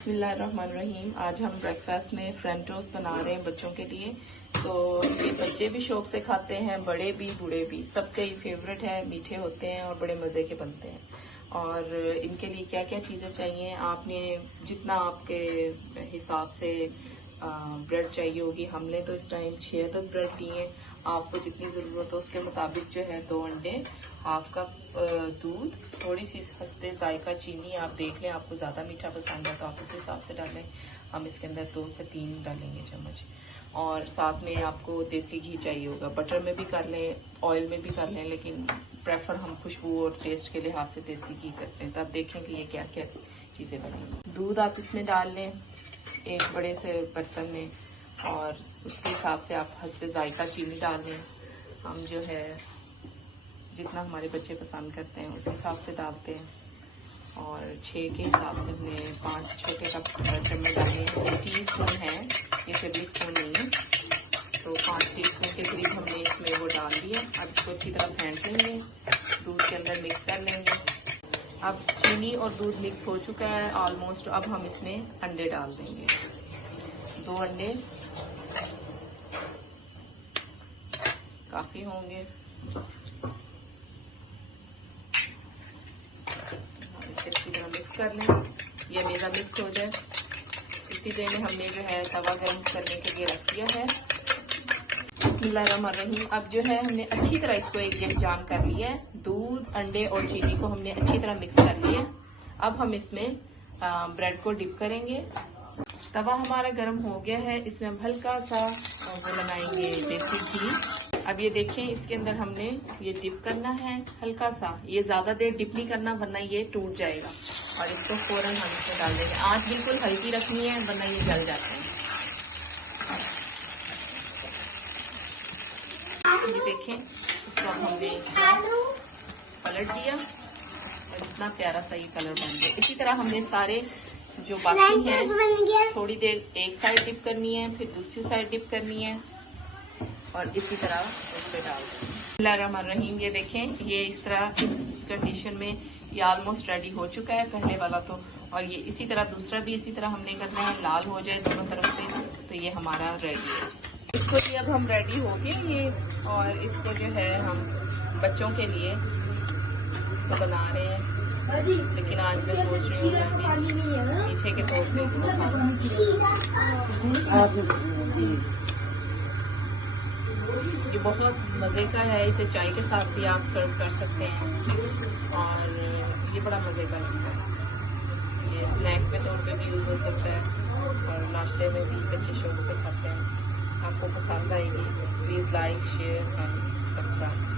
बिस्मिल्लाहिर्रहमानिर्रहीम। आज हम ब्रेकफास्ट में फ्रेंच टोस्ट बना रहे हैं बच्चों के लिए। तो ये बच्चे भी शौक से खाते हैं, बड़े भी बूढ़े भी, सबके ही फेवरेट है। मीठे होते हैं और बड़े मज़े के बनते हैं। और इनके लिए क्या क्या चीज़ें चाहिए, आपने जितना आपके हिसाब से ब्रेड चाहिए होगी। हमने तो इस टाइम 6 अदद ब्रेड लिए। आपको जितनी ज़रूरत हो उसके मुताबिक जो है 2 अंडे, हाफ कप दूध, थोड़ी सी हस्बे जायका चीनी। आप देख लें, आपको ज़्यादा मीठा पसंद है तो आप उस हिसाब से डालें। हम इसके अंदर 2 से 3 डालेंगे चम्मच। और साथ में आपको देसी घी चाहिए होगा। बटर में भी कर लें, ऑयल में भी कर लें, लेकिन प्रेफर हम खुशबू और टेस्ट के लिहाज से देसी घी करते हैं। तब देखें कि ये क्या क्या चीज़ें बनेंगी। दूध आप इसमें डाल लें एक बड़े से बर्तन में, और उसके हिसाब से आप हस्बे जायका चीनी डाल लें। हम जो है जितना हमारे बच्चे पसंद करते हैं उस हिसाब से डालते हैं। और 6 के हिसाब से हमने 5 छोटे कप चम्मच डाले हैं। ये टीस्पून है, ये टेबल स्पून नहीं है। तो 5 टीस्पून के करीब हमने इसमें वो डाल दिया। अब इसको अच्छी तरह फेंट लेंगे, दूध के अंदर मिक्स कर लेंगे। अब चीनी और दूध मिक्स हो चुका है ऑलमोस्ट। अब हम इसमें अंडे डाल देंगे। 2 अंडे काफ़ी होंगे। इसे अच्छी तरह मिक्स कर लें, ये मेरा मिक्स हो जाए। इतनी देर में हमने जो है तवा गर्म करने के लिए रख दिया है। बिस्मिल्लाहिर्रहमानिर्रहीम। अब जो है हमने अच्छी तरह इसको एक जान कर लिया है। दूध, अंडे और चीनी को हमने अच्छी तरह मिक्स कर लिया। अब हम इसमें ब्रेड को डिप करेंगे। तवा हमारा गर्म हो गया है, इसमें हम हल्का सा वो बनाएंगे देसी घी। अब ये देखें, इसके अंदर हमने ये डिप करना है हल्का सा। ये ज्यादा देर डिप नहीं करना वरना ये टूट जाएगा। और इसको फौरन हम इसमें डाल देंगे। आंच बिल्कुल हल्की रखनी है वरना ये जल जाते हैं। ये देखें, इसको हमने पलट दिया और इतना प्यारा सा ये कलर बन गया। इसी तरह हमने सारे जो बाकी है थोड़ी देर एक साइड डिप करनी है, फिर दूसरी साइड डिप करनी है और इसी तरह उस पर डाल दें। बिस्मिल्लाहिर्रहमानिर्रहीम। ये देखें, ये इस तरह इस कंडीशन में ये ऑलमोस्ट रेडी हो चुका है पहले वाला तो। और ये इसी तरह दूसरा भी इसी तरह हमने करना है, लाल हो जाए दोनों तरफ से। तो ये हमारा रेडी है। इसको भी अब हम रेडी हो गए ये। और इसको जो है हम बच्चों के लिए तो बना रहे हैं, लेकिन आज मैं सोच रही हूँ मीठे के तौर पे इसको खाऊं। ये बहुत मज़े का है, इसे चाय के साथ भी आप सर्व कर सकते हैं। और ये बड़ा मज़े का लगता है। ये स्नैक के तौर पे भी यूज़ हो सकता है और नाश्ते में भी बच्चे शौक से खाते हैं। आपको पसंद आएगी। Please like, share and subscribe.